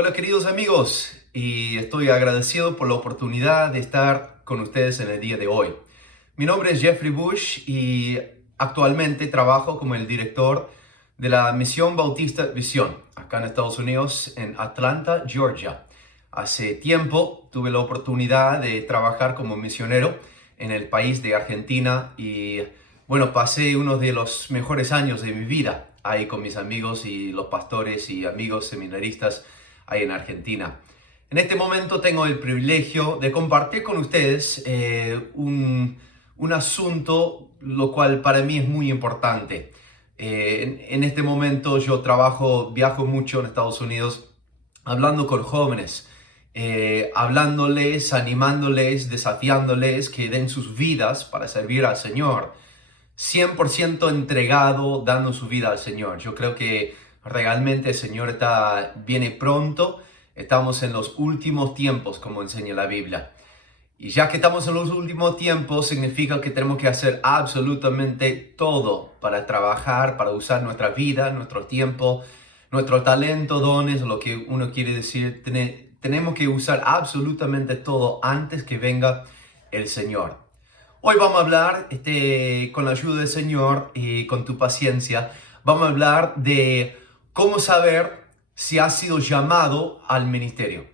Hola queridos amigos, y estoy agradecido por la oportunidad de estar con ustedes en el día de hoy. Mi nombre es Jeffrey Bush y actualmente trabajo como el director de la Misión Bautista Visión, acá en Estados Unidos, en Atlanta, Georgia. Hace tiempo tuve la oportunidad de trabajar como misionero en el país de Argentina y bueno, pasé uno de los mejores años de mi vida ahí con mis amigos y los pastores y amigos seminaristas ahí en Argentina. En este momento tengo el privilegio de compartir con ustedes un asunto lo cual para mí es muy importante. En este momento yo viajo mucho en Estados Unidos hablando con jóvenes, hablándoles, animándoles, desafiándoles que den sus vidas para servir al Señor. 100% entregado, dando su vida al Señor. Yo creo que realmente el Señor viene pronto. Estamos en los últimos tiempos, como enseña la Biblia. Y ya que estamos en los últimos tiempos, significa que tenemos que hacer absolutamente todo para trabajar, para usar nuestra vida, nuestro tiempo, nuestro talento, dones, lo que uno quiere decir. Tenemos que usar absolutamente todo antes que venga el Señor. Hoy vamos a hablar, con la ayuda del Señor y con tu paciencia, vamos a hablar de cómo saber si has sido llamado al ministerio.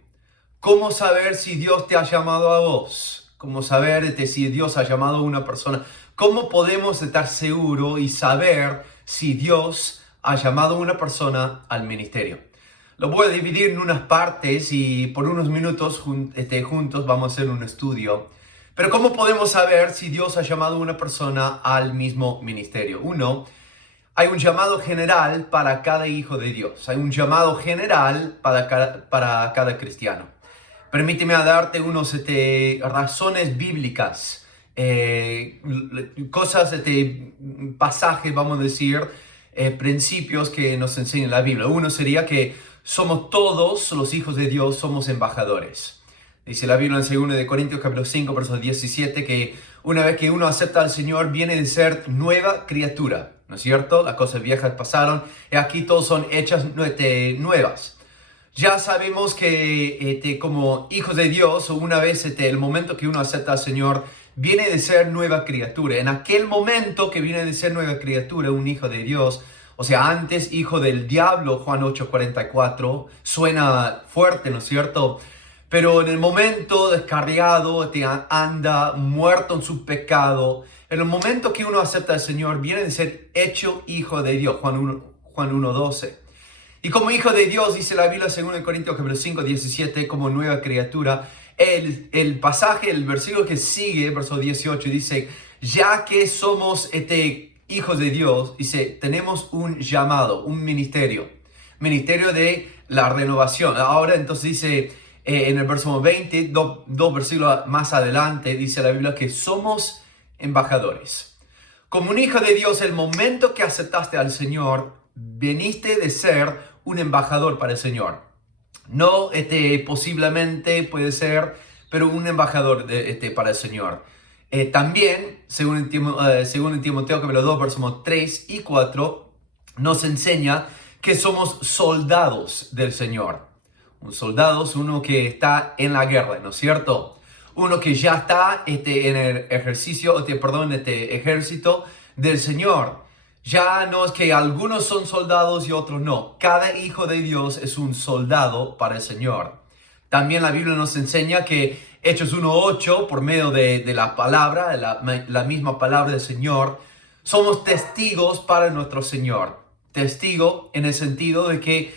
Cómo saber si Dios te ha llamado a vos. Cómo saber si Dios ha llamado a una persona. Cómo podemos estar seguros y saber si Dios ha llamado a una persona al ministerio. Lo voy a dividir en unas partes y por unos minutos juntos vamos a hacer un estudio. Pero ¿cómo podemos saber si Dios ha llamado a una persona al mismo ministerio? Uno, hay un llamado general para cada hijo de Dios. Hay un llamado general para cada cristiano. Permíteme darte unas razones bíblicas, pasajes, vamos a decir, principios que nos enseña la Biblia. Uno sería que somos todos los hijos de Dios, somos embajadores. Dice la Biblia en 2 Corintios capítulo 5, verso 17, que una vez que uno acepta al Señor, viene de ser nueva criatura, ¿no es cierto? Las cosas viejas pasaron y aquí todos son hechas nuevas. Ya sabemos que como hijos de Dios, una vez el momento que uno acepta al Señor, viene de ser nueva criatura. En aquel momento que viene de ser nueva criatura, un hijo de Dios, o sea, antes hijo del diablo, Juan 8:44, suena fuerte, ¿no es cierto? Pero en el momento descarriado, anda muerto en su pecado. En el momento que uno acepta al Señor, viene de ser hecho hijo de Dios. Juan 1:12. Y como hijo de Dios, dice la Biblia, 2 Corintios 5:17, como nueva criatura. El pasaje, el versículo que sigue, verso 18, dice, ya que somos hijos de Dios, dice, tenemos un llamado, un ministerio de la renovación. Ahora entonces dice, en el verso 20, dos versículos más adelante, dice la Biblia que somos embajadores. Como un hijo de Dios, el momento que aceptaste al Señor, veniste de ser un embajador para el Señor. No posiblemente puede ser, pero un embajador para el Señor. También, según Timoteo capítulo 2, versos 3 y 4, nos enseña que somos soldados del Señor. Un soldado es uno que está en la guerra, ¿no es cierto? Uno que ya está en el ejército del Señor. Ya no es que algunos son soldados y otros no. Cada hijo de Dios es un soldado para el Señor. También la Biblia nos enseña que Hechos 1:8, por medio de la palabra, la misma palabra del Señor, somos testigos para nuestro Señor. Testigo en el sentido de que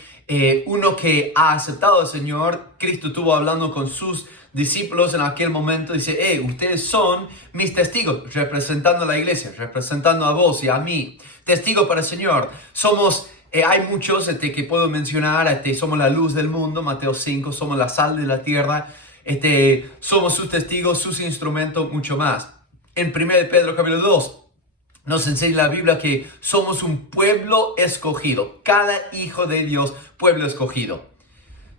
uno que ha aceptado al Señor, Cristo estuvo hablando con sus discípulos en aquel momento, dice, ustedes son mis testigos, representando a la iglesia, representando a vos y a mí, testigos para el Señor. Hay muchos que puedo mencionar, somos la luz del mundo, Mateo 5, somos la sal de la tierra, somos sus testigos, sus instrumentos, mucho más. En 1 Pedro capítulo 2, nos enseña la Biblia que somos un pueblo escogido. Cada hijo de Dios, pueblo escogido.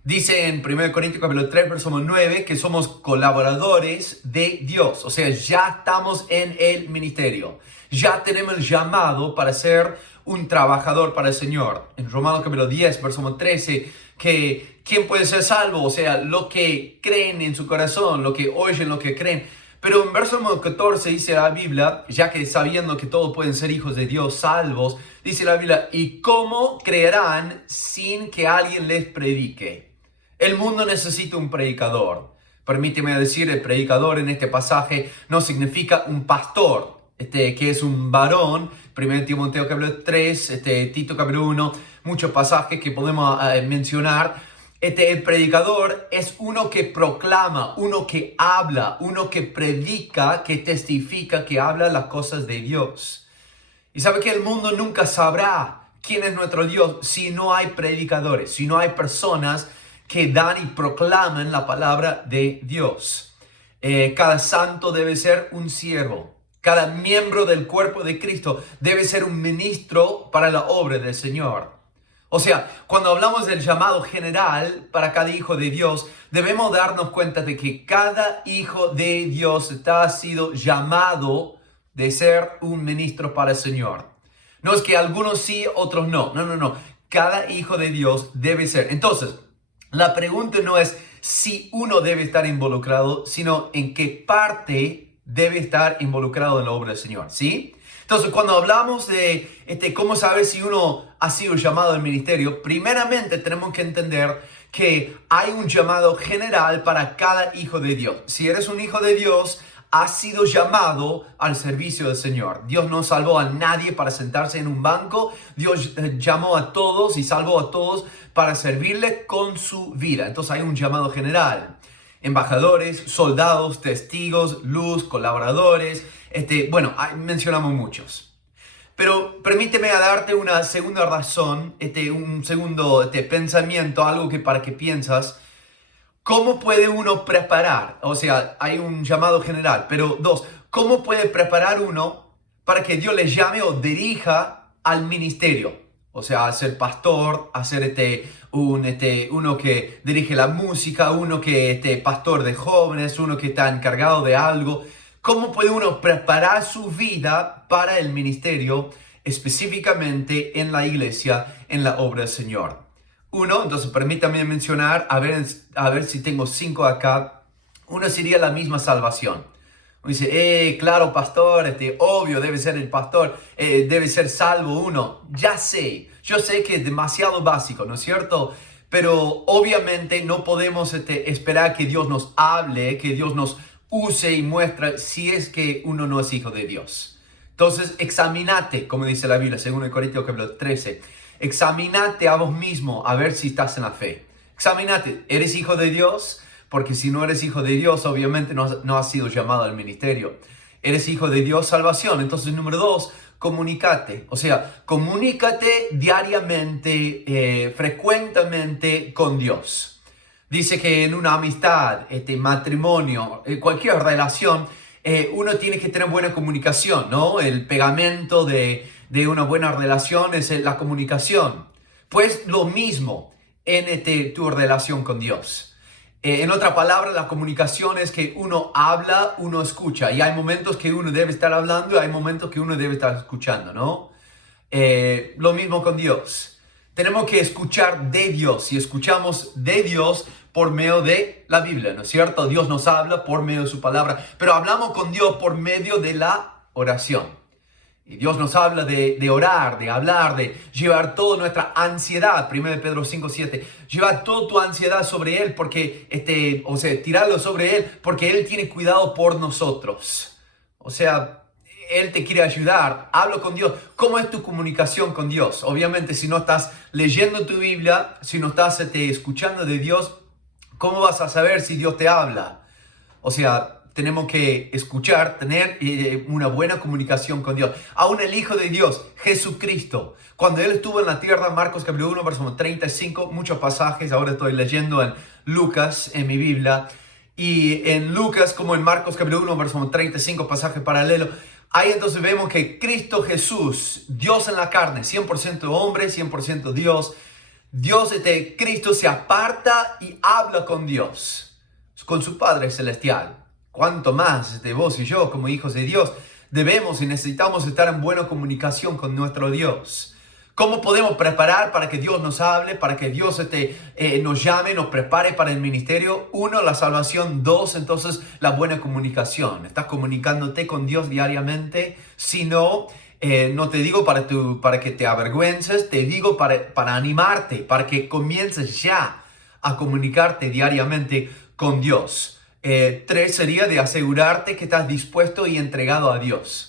Dice en 1 Corintios capítulo 3, verso 9, que somos colaboradores de Dios. O sea, ya estamos en el ministerio. Ya tenemos el llamado para ser un trabajador para el Señor. En Romanos capítulo 10, versículo 13, que ¿quién puede ser salvo? O sea, lo que creen en su corazón, lo que oyen, lo que creen. Pero en versículo 14 dice la Biblia, ya que sabiendo que todos pueden ser hijos de Dios, salvos, dice la Biblia, ¿y cómo creerán sin que alguien les predique? El mundo necesita un predicador. Permíteme decir, el predicador en este pasaje no significa un pastor, que es un varón. 1 Timoteo capítulo 3, Tito capítulo 1, muchos pasajes que podemos mencionar. El predicador es uno que proclama, uno que habla, uno que predica, que testifica, que habla las cosas de Dios. Y sabe que el mundo nunca sabrá quién es nuestro Dios si no hay predicadores, si no hay personas que dan y proclaman la palabra de Dios. Cada santo debe ser un siervo. Cada miembro del cuerpo de Cristo debe ser un ministro para la obra del Señor. O sea, cuando hablamos del llamado general para cada hijo de Dios, debemos darnos cuenta de que cada hijo de Dios ha sido llamado de ser un ministro para el Señor. No es que algunos sí, otros no. No. Cada hijo de Dios debe ser. Entonces, la pregunta no es si uno debe estar involucrado, sino en qué parte debe estar involucrado en la obra del Señor, ¿sí? Entonces, cuando hablamos de cómo saber si uno ha sido llamado al ministerio, primeramente tenemos que entender que hay un llamado general para cada hijo de Dios. Si eres un hijo de Dios, has sido llamado al servicio del Señor. Dios no salvó a nadie para sentarse en un banco. Dios llamó a todos y salvó a todos para servirle con su vida. Entonces hay un llamado general. Embajadores, soldados, testigos, luz, colaboradores. Mencionamos muchos. Pero permíteme darte una segunda razón, un segundo pensamiento, algo que para que piensas. ¿Cómo puede uno preparar? O sea, hay un llamado general, pero dos, ¿cómo puede preparar uno para que Dios le llame o dirija al ministerio? O sea, a ser pastor, a ser uno que dirige la música, uno que pastor de jóvenes, uno que está encargado de algo. ¿Cómo puede uno preparar su vida para el ministerio, específicamente en la iglesia, en la obra del Señor? Uno, entonces permítame mencionar, a ver si tengo 5 acá. Uno sería la misma salvación. Uno dice, claro, pastor, obvio, debe ser el pastor, debe ser salvo uno. Ya sé, yo sé que es demasiado básico, ¿no es cierto? Pero obviamente no podemos esperar que Dios nos hable, que Dios nos use y muestre si es que uno no es hijo de Dios. Entonces, examínate, como dice la Biblia, 2 Corintios capítulo 13. Examínate a vos mismo a ver si estás en la fe. Examínate, ¿eres hijo de Dios? Porque si no eres hijo de Dios, obviamente no has sido llamado al ministerio. ¿Eres hijo de Dios? Salvación. Entonces, número 2, comunícate. O sea, comunícate diariamente, frecuentemente con Dios. Dice que en una amistad, matrimonio, cualquier relación, uno tiene que tener buena comunicación, ¿no? El pegamento de una buena relación es la comunicación. Pues lo mismo en tu relación con Dios. En otra palabra, la comunicación es que uno habla, uno escucha. Y hay momentos que uno debe estar hablando y hay momentos que uno debe estar escuchando, ¿no? Lo mismo con Dios. Tenemos que escuchar de Dios y escuchamos de Dios por medio de la Biblia, ¿no es cierto? Dios nos habla por medio de su palabra, pero hablamos con Dios por medio de la oración. Y Dios nos habla de orar, de hablar, de llevar toda nuestra ansiedad. 1 Pedro 5:7. Llevar toda tu ansiedad sobre Él, porque, tirarlo sobre Él, porque Él tiene cuidado por nosotros. O sea, Él te quiere ayudar. Habla con Dios. ¿Cómo es tu comunicación con Dios? Obviamente, si no estás leyendo tu Biblia, si no estás escuchando de Dios, ¿cómo vas a saber si Dios te habla? O sea, tenemos que escuchar, tener una buena comunicación con Dios. Aún el Hijo de Dios, Jesucristo, cuando Él estuvo en la tierra, Marcos capítulo 1, versículo 35, muchos pasajes, ahora estoy leyendo en Lucas, en mi Biblia, y en Lucas, como en Marcos capítulo 1, versículo 35, pasaje paralelo, ahí entonces vemos que Cristo Jesús, Dios en la carne, 100% hombre, 100% Dios, Cristo se aparta y habla con Dios, con su Padre Celestial. Cuanto más vos y yo, como hijos de Dios, debemos y necesitamos estar en buena comunicación con nuestro Dios. ¿Cómo podemos preparar para que Dios nos hable, para que Dios nos llame, nos prepare para el ministerio? Uno, la salvación. Dos, entonces, la buena comunicación. ¿Estás comunicándote con Dios diariamente? Si no, no te digo para que te avergüences, te digo para animarte, para que comiences ya a comunicarte diariamente con Dios. Tres sería de asegurarte que estás dispuesto y entregado a Dios.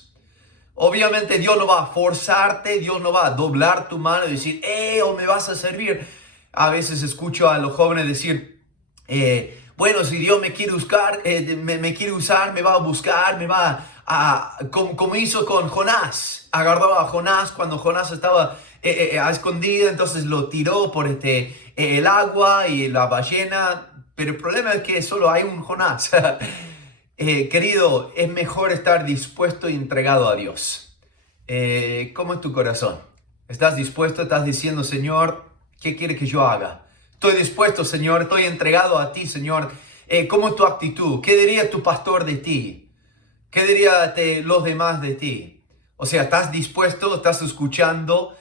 Obviamente Dios no va a forzarte, Dios no va a doblar tu mano y decir, o me vas a servir. A veces escucho a los jóvenes decir, bueno, si Dios me quiere buscar, me quiere usar, me va a buscar, me va como hizo con Jonás. Agarró a Jonás cuando Jonás estaba a escondida, entonces lo tiró por el agua y la ballena. Pero el problema es que solo hay un Jonás. Querido, es mejor estar dispuesto y entregado a Dios. ¿Cómo es tu corazón? ¿Estás dispuesto? ¿Estás diciendo, Señor, qué quiere que yo haga? Estoy dispuesto, Señor, estoy entregado a ti, Señor. ¿Cómo es tu actitud? ¿Qué diría tu pastor de ti? ¿Qué dirían los demás de ti? O sea, ¿estás dispuesto? ¿Estás escuchando?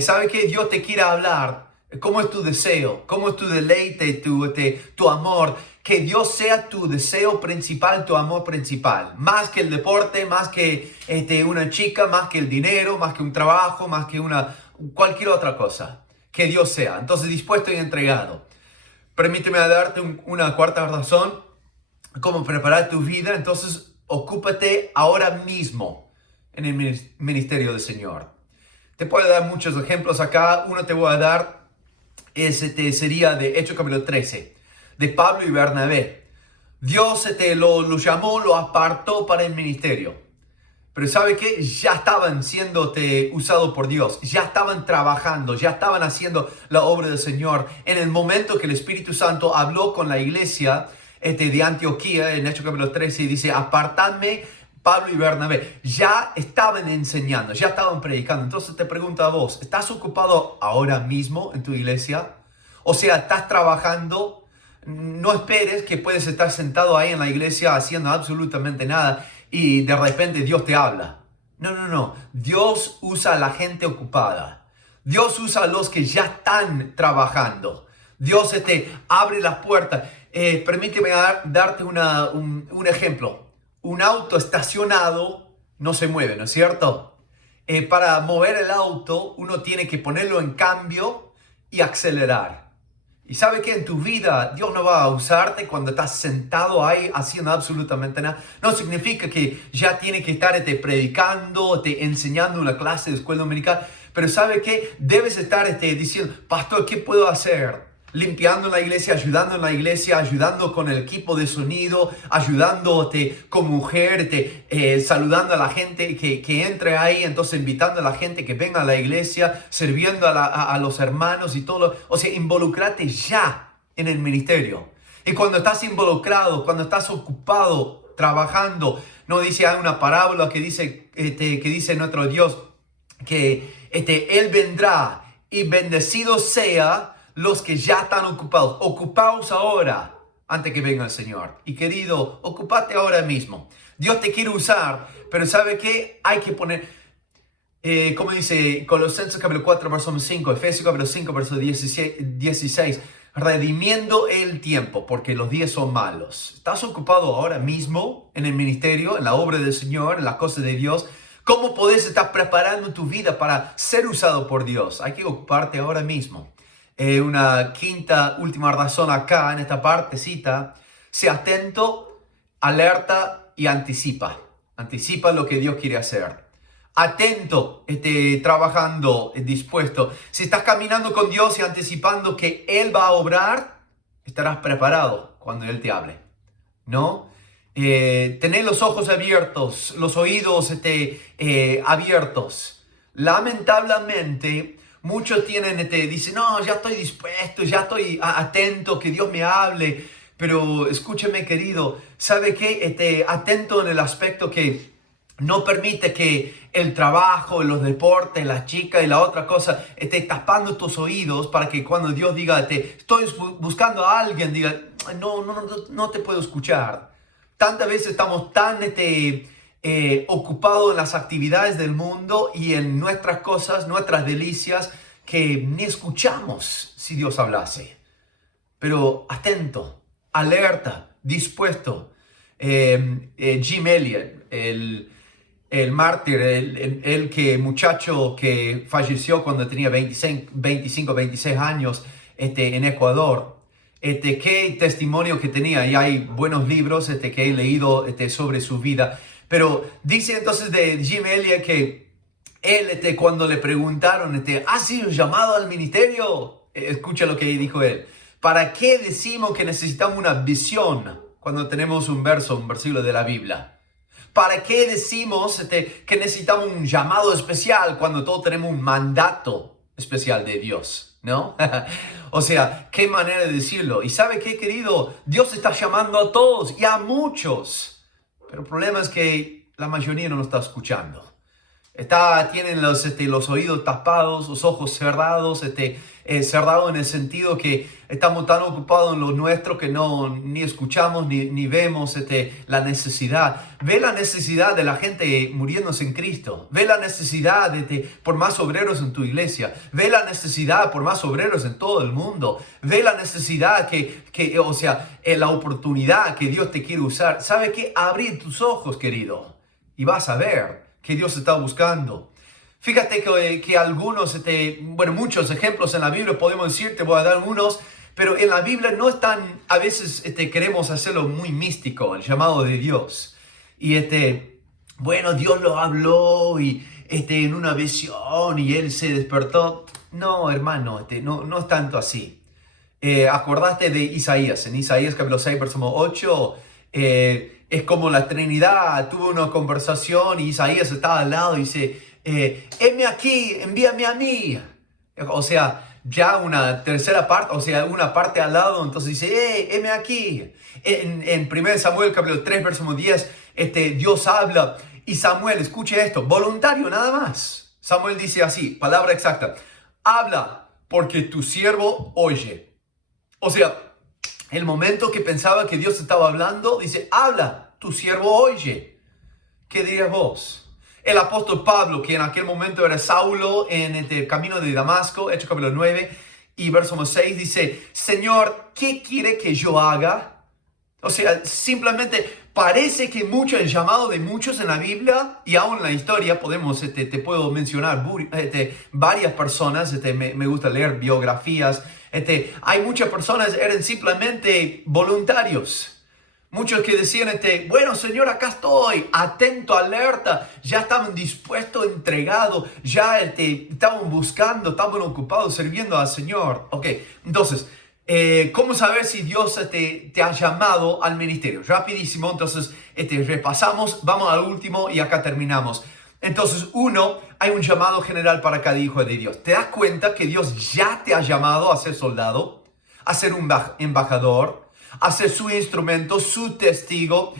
¿Sabe qué? Dios te quiere hablar. ¿Cómo es tu deseo? ¿Cómo es tu deleite, tu amor? Que Dios sea tu deseo principal, tu amor principal. Más que el deporte, más que una chica, más que el dinero, más que un trabajo, más que cualquier otra cosa. Que Dios sea. Entonces, dispuesto y entregado. Permíteme darte una cuarta razón. Cómo preparar tu vida. Entonces, ocúpate ahora mismo en el ministerio del Señor. Te puedo dar muchos ejemplos acá. Uno te voy a dar. Sería de Hechos capítulo 13, de Pablo y Bernabé. Dios lo llamó, lo apartó para el ministerio. Pero ¿sabe qué? Ya estaban siendo usados por Dios. Ya estaban trabajando, ya estaban haciendo la obra del Señor. En el momento que el Espíritu Santo habló con la iglesia de Antioquía, en Hechos capítulo 13, y dice, apartadme Pablo y Bernabé. Ya estaban enseñando, ya estaban predicando. Entonces te pregunto a vos, ¿estás ocupado ahora mismo en tu iglesia? O sea, ¿estás trabajando? No esperes que puedes estar sentado ahí en la iglesia haciendo absolutamente nada y de repente Dios te habla. No. Dios usa a la gente ocupada. Dios usa a los que ya están trabajando. Dios abre las puertas. Permíteme darte un ejemplo. Un auto estacionado no se mueve, ¿no es cierto? Para mover el auto, uno tiene que ponerlo en cambio y acelerar. Y ¿sabe qué? En tu vida, Dios no va a usarte cuando estás sentado ahí haciendo absolutamente nada. No significa que ya tiene que estar predicando, enseñando una clase de escuela dominical. Pero ¿sabe qué? Debes estar diciendo, pastor, ¿qué puedo hacer? Limpiando en la iglesia, ayudando con el equipo de sonido, ayudándote como mujer, saludando a la gente que entre ahí, entonces invitando a la gente que venga a la iglesia, sirviendo a los hermanos y todo. O sea, involucrate ya en el ministerio. Y cuando estás involucrado, cuando estás ocupado, trabajando, no dice, hay una parábola que dice nuestro Dios, que Él vendrá y bendecido sea los que ya están ocupados. Ocupaos ahora antes que venga el Señor. Y querido, ocúpate ahora mismo. Dios te quiere usar, pero ¿sabe qué? Hay que poner, como dice Colosenses capítulo 4, verso 5, Efesios capítulo 5, verso 16, redimiendo el tiempo, porque los días son malos. ¿Estás ocupado ahora mismo en el ministerio, en la obra del Señor, en las cosas de Dios? ¿Cómo podés estar preparando tu vida para ser usado por Dios? Hay que ocuparte ahora mismo. Una quinta, última razón acá en esta partecita: sé atento, alerta y anticipa. Anticipa lo que Dios quiere hacer. Atento, trabajando, dispuesto. Si estás caminando con Dios y anticipando que Él va a obrar, estarás preparado cuando Él te hable, ¿no? Tener los ojos abiertos, los oídos abiertos. Lamentablemente, muchos dicen, no, ya estoy dispuesto, ya estoy atento, que Dios me hable. Pero escúcheme, querido, ¿sabe qué? Atento en el aspecto que no permite que el trabajo, los deportes, la chica y la otra cosa esté tapando tus oídos para que cuando Dios diga, estoy buscando a alguien, diga, no te puedo escuchar. Tantas veces estamos tan ocupado en las actividades del mundo y en nuestras cosas, nuestras delicias, que ni escuchamos si Dios hablase. Pero atento, alerta, dispuesto. Jim Elliot, el mártir, el muchacho que falleció cuando tenía 25, 26 años en Ecuador. Qué testimonio que tenía, y hay buenos libros que he leído sobre su vida. Pero dice entonces de Jim Elliot que él, cuando le preguntaron, ¿has sido llamado al ministerio? Escucha lo que dijo él. ¿Para qué decimos que necesitamos una visión cuando tenemos un versículo de la Biblia? ¿Para qué decimos que necesitamos un llamado especial cuando todos tenemos un mandato especial de Dios? ¿No? O sea, qué manera de decirlo. ¿Y sabe qué, querido? Dios está llamando a todos y a muchos. Pero el problema es que la mayoría no lo está escuchando. Tienen los oídos tapados, los ojos cerrados, cerrados en el sentido que estamos tan ocupados en lo nuestro que ni escuchamos ni vemos la necesidad. Ve la necesidad de la gente muriéndose en Cristo. Ve la necesidad por más obreros en tu iglesia. Ve la necesidad por más obreros en todo el mundo. Ve la necesidad la oportunidad que Dios te quiere usar. ¿Sabe qué? Abrir tus ojos, querido, y vas a ver que Dios está buscando. Fíjate que algunos, muchos ejemplos en la Biblia podemos decir, te voy a dar unos, pero en la Biblia no están, a veces queremos hacerlo muy místico, el llamado de Dios. Y Dios lo habló y en una visión y él se despertó. No, hermano, no es tanto así. Acordaste de Isaías, en Isaías capítulo 6, versículo 8, es como la Trinidad tuvo una conversación y Isaías estaba al lado y dice, heme aquí, envíame a mí. O sea, ya una tercera parte, o sea, una parte al lado, entonces dice, heme aquí. En 1 Samuel capítulo 3, versículo 10, Dios habla y Samuel, escuche esto, voluntario nada más. Samuel dice así, palabra exacta, habla porque tu siervo oye. O sea, el momento que pensaba que Dios estaba hablando, dice, habla, tu siervo oye. ¿Qué dirías vos? El apóstol Pablo, que en aquel momento era Saulo en el camino de Damasco, Hechos capítulo 9 y verso 6, dice, Señor, ¿qué quiere que yo haga? O sea, simplemente parece que el llamado de muchos en la Biblia y aún en la historia, te puedo mencionar varias personas, me gusta leer biografías. Hay muchas personas que eran simplemente voluntarios. Muchos que decían, bueno, Señor, acá estoy, atento, alerta, ya estaban dispuestos, entregados, ya estaban buscando, estaban ocupados, sirviendo al Señor. Ok, entonces, ¿cómo saber si Dios te ha llamado al ministerio? Rapidísimo, entonces, repasamos, vamos al último y acá terminamos. Entonces, hay un llamado general para cada hijo de Dios. ¿Te das cuenta que Dios ya te ha llamado a ser soldado, a ser un embajador, a ser su instrumento, su testigo,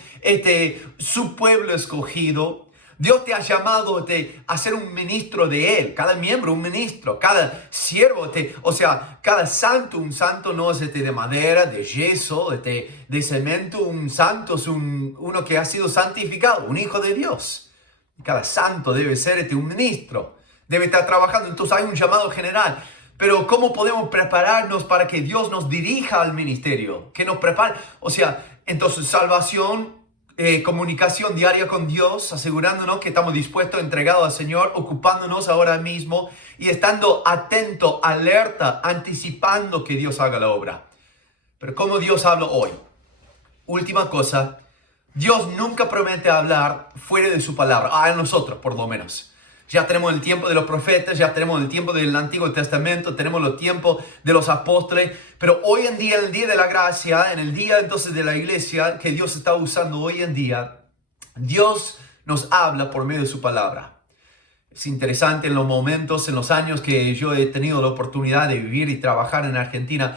su pueblo escogido? Dios te ha llamado a ser un ministro de Él. Cada miembro un ministro, cada siervo, o sea, cada santo, un santo no es de madera, de yeso, de cemento. Un santo es uno que ha sido santificado, un hijo de Dios. Cada santo debe ser un ministro, debe estar trabajando. Entonces hay un llamado general. Pero ¿cómo podemos prepararnos para que Dios nos dirija al ministerio? Que nos prepare. O sea, entonces salvación, comunicación diaria con Dios, asegurándonos que estamos dispuestos, entregados al Señor, ocupándonos ahora mismo y estando atento, alerta, anticipando que Dios haga la obra. Pero ¿cómo Dios habla hoy? Última cosa, Dios nunca promete hablar fuera de su palabra, a nosotros por lo menos. Ya tenemos el tiempo de los profetas, ya tenemos el tiempo del Antiguo Testamento, tenemos el tiempo de los apóstoles, pero hoy en día, en el día de la gracia, en el día entonces de la iglesia que Dios está usando hoy en día, Dios nos habla por medio de su palabra. Es interesante en los momentos, en los años que yo he tenido la oportunidad de vivir y trabajar en Argentina,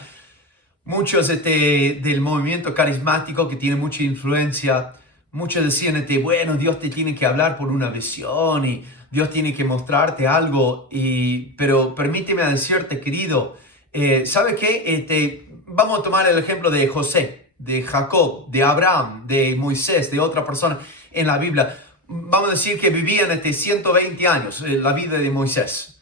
muchos del movimiento carismático que tiene mucha influencia, muchos decían, bueno, Dios te tiene que hablar por una visión y Dios tiene que mostrarte algo. Pero permíteme decirte, querido, ¿sabe qué? Vamos a tomar el ejemplo de José, de Jacob, de Abraham, de Moisés, de otra persona en la Biblia. vamos a decir que vivían 120 años, la vida de Moisés.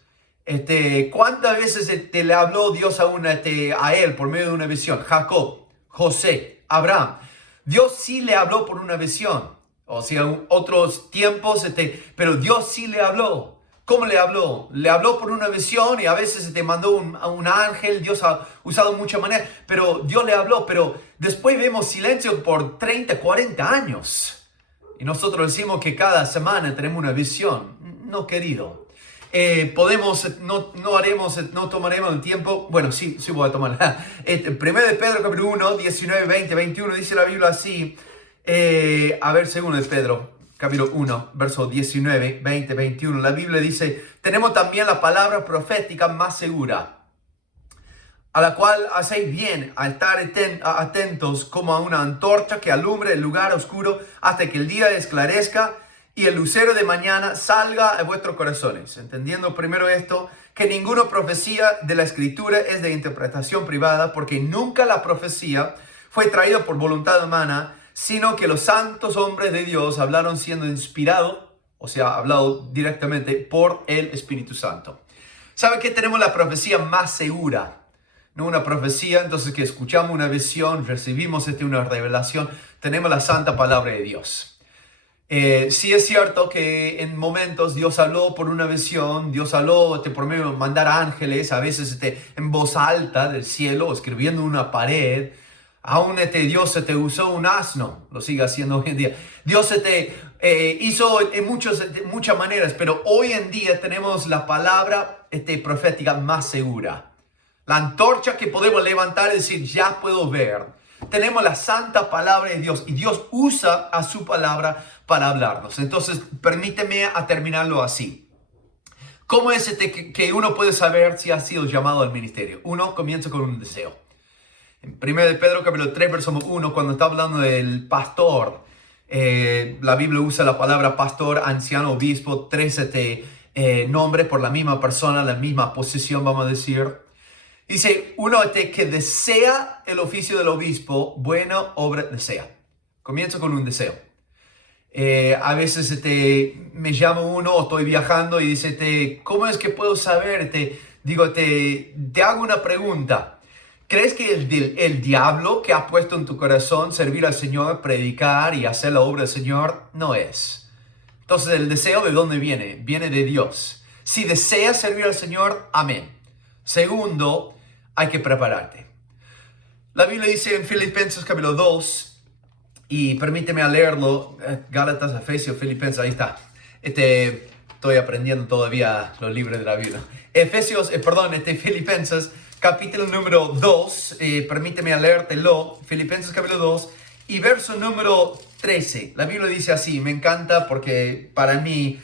¿Cuántas veces le habló Dios a él por medio de una visión? Jacob, José, Abraham. Dios sí le habló por una visión. O sea, otros tiempos, pero Dios sí le habló. ¿Cómo le habló? Le habló por una visión y a veces mandó a un ángel. Dios ha usado muchas maneras, pero Dios le habló. Pero después vemos silencio por 30, 40 años. Y nosotros decimos que cada semana tenemos una visión. No, querido. No tomaremos el tiempo. Bueno, sí voy a tomar. 1 Pedro capítulo 1, 19, 20, 21 dice la Biblia así. 2 Pedro capítulo 1, verso 19, 20, 21. La Biblia dice, tenemos también la palabra profética más segura, a la cual hacéis bien a estar atentos como a una antorcha que alumbre el lugar oscuro hasta que el día esclarezca y el lucero de mañana salga a vuestros corazones. Entendiendo primero esto, que ninguna profecía de la Escritura es de interpretación privada, porque nunca la profecía fue traída por voluntad humana, sino que los santos hombres de Dios hablaron siendo inspirados, o sea, hablado directamente por el Espíritu Santo. ¿Sabe que tenemos la profecía más segura? No una profecía, entonces que escuchamos una visión, recibimos una revelación, tenemos la santa palabra de Dios. Sí es cierto que en momentos Dios habló por una visión, Dios habló por medio de mandar ángeles, a veces en voz alta del cielo, escribiendo en una pared. Aún Dios usó un asno, lo sigue haciendo hoy en día. Dios hizo en muchas maneras, pero hoy en día tenemos la palabra profética más segura. La antorcha que podemos levantar y decir, ya puedo ver. Tenemos la santa palabra de Dios y Dios usa a su palabra para hablarnos. Entonces, permíteme a terminarlo así. ¿Cómo es que uno puede saber si ha sido llamado al ministerio? Uno comienza con un deseo. En 1 Pedro capítulo 3, verso 1, cuando está hablando del pastor, la Biblia usa la palabra pastor, anciano, obispo, 13 nombres por la misma persona, la misma posición, vamos a decir. Dice, uno que desea el oficio del obispo, buena obra desea. Comienza con un deseo. A veces me llama uno o estoy viajando y dice, ¿cómo es que puedo saber? Te hago una pregunta. ¿Crees que el diablo que ha puesto en tu corazón servir al Señor, predicar y hacer la obra del Señor? No es. Entonces, ¿el deseo de dónde viene? Viene de Dios. Si deseas servir al Señor, amén. Segundo, hay que prepararte. La Biblia dice en Filipenses capítulo 2, y permíteme leerlo, Gálatas, Efesios, Filipenses, ahí está. Estoy aprendiendo todavía los libros de la Biblia. Filipenses capítulo número 2, permíteme leértelo, Filipenses capítulo 2 y verso número 13. La Biblia dice así, me encanta porque para mí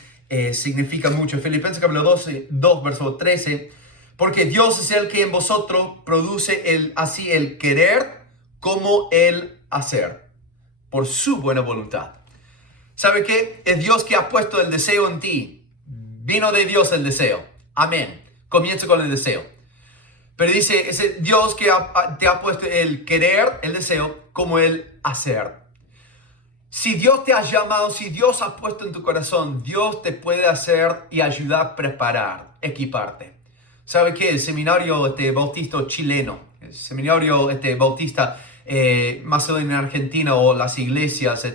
significa mucho. Filipenses capítulo 2, verso 13, porque Dios es el que en vosotros produce así el querer como el hacer, por su buena voluntad. ¿Sabe qué? Es Dios que ha puesto el deseo en ti. Vino de Dios el deseo. Amén. Comienza con el deseo. Pero dice, es Dios que te ha puesto el querer, el deseo, como el hacer. Si Dios te ha llamado, si Dios ha puesto en tu corazón, Dios te puede hacer y ayudar a preparar, equiparte. ¿Sabe qué? El seminario bautista chileno, el seminario bautista Macedonia en Argentina, o las iglesias,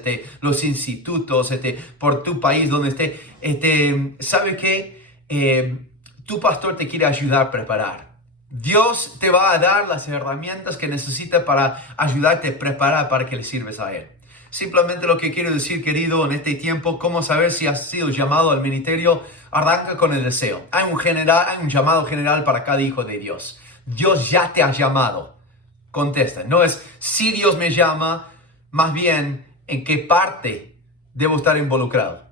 los institutos, por tu país donde esté, ¿sabe qué? Tu pastor te quiere ayudar a preparar. Dios te va a dar las herramientas que necesitas para ayudarte a preparar para que le sirves a Él. Simplemente lo que quiero decir, querido, en este tiempo, cómo saber si has sido llamado al ministerio, arranca con el deseo. Hay un llamado general para cada hijo de Dios. Dios ya te ha llamado. Contesta. No es si Dios me llama, más bien en qué parte debo estar involucrado.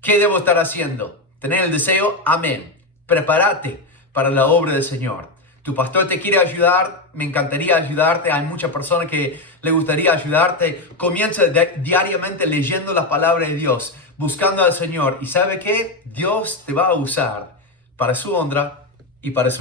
¿Qué debo estar haciendo? ¿Tener el deseo? Amén. Prepárate para la obra del Señor. Tu pastor te quiere ayudar, me encantaría ayudarte. Hay muchas personas que le gustaría ayudarte. Comienza diariamente leyendo la palabra de Dios, buscando al Señor. ¿Y sabe qué? Dios te va a usar para su honra y para su